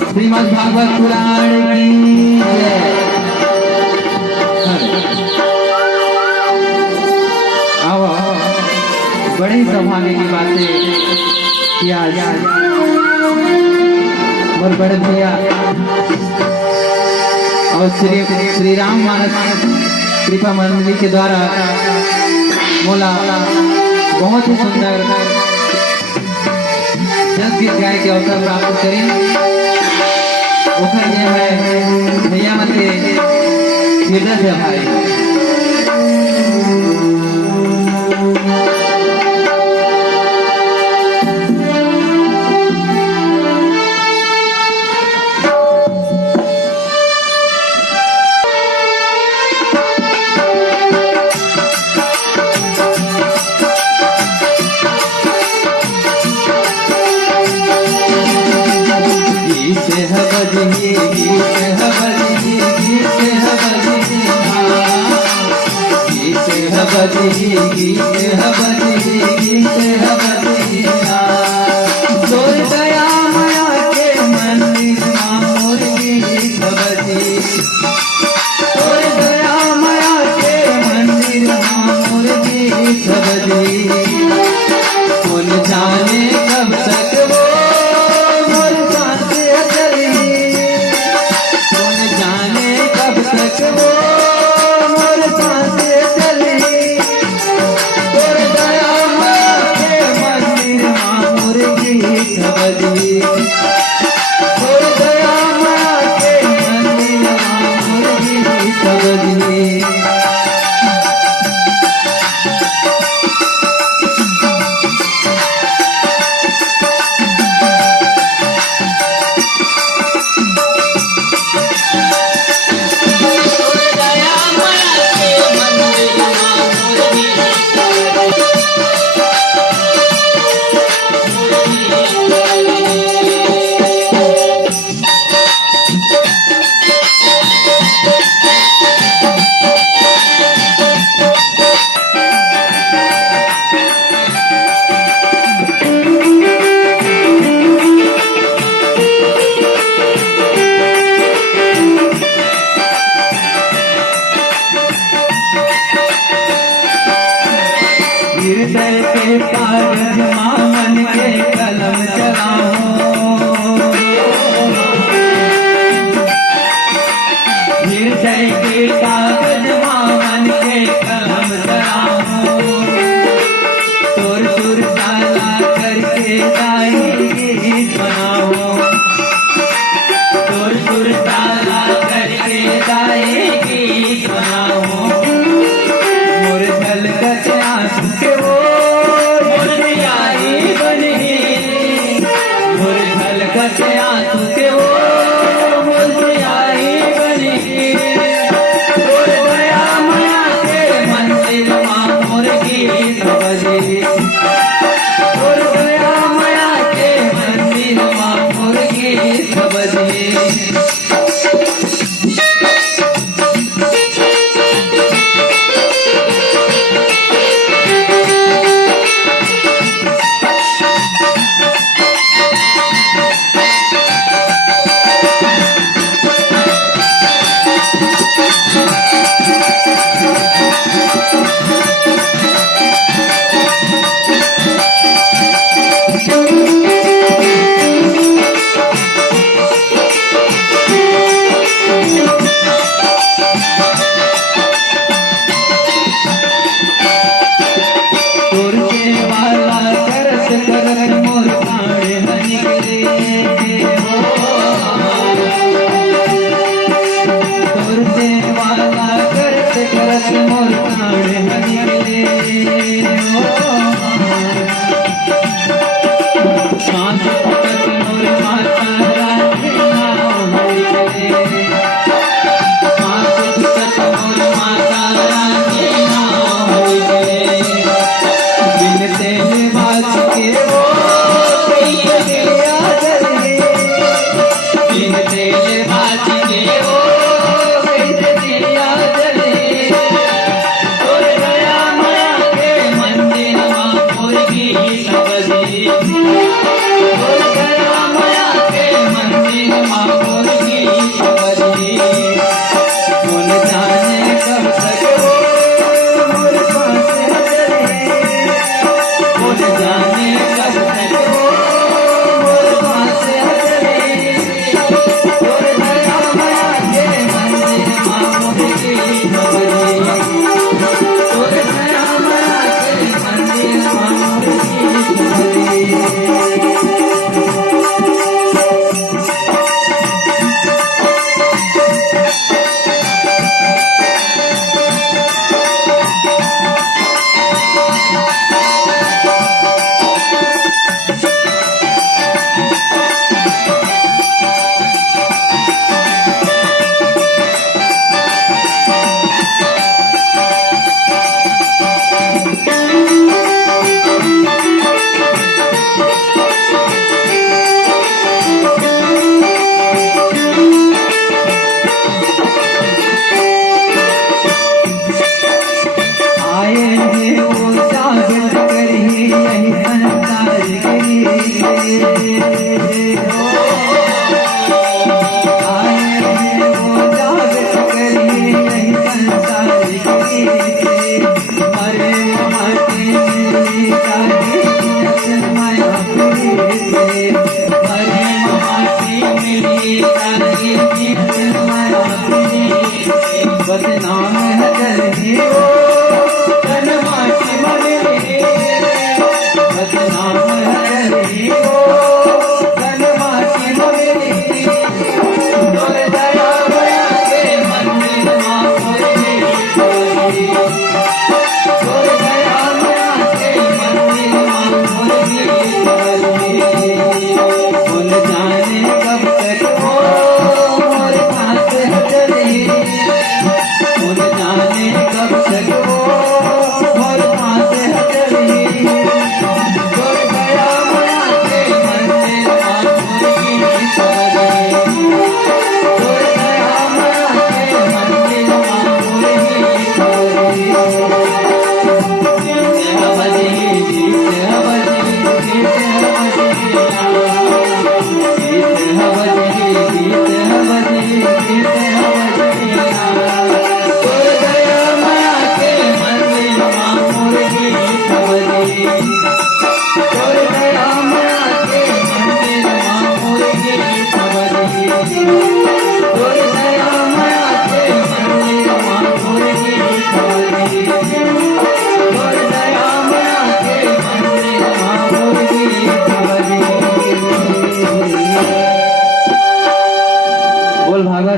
श्रीमद् भागवत पुराण की जय। आओ बड़ी सौभाग्य की बातें किया और बड़े भैया और श्री राम मानस कृपा मंडली के द्वारा मोला बहुत ही सुंदर जस गीत गाय के अवसर प्राप्त करें ओखर ये है भैया मन के हृदय से भाई। बदनाम है जल्दी वो जन्माची मरली बदनाम है जल्दी वो जन्माची मरली तोर दया बया के मंदिर मां मोरली तोर दया बया के मंदिर मां मोरली कौन जाने कब तक वो मोर साथ चली कौन जाने कब तक वो मोर साथ चली तोर दया बया के मंदिर मां मोरली तोर दया बया के मंदिर मां मोरली बोल भागवत।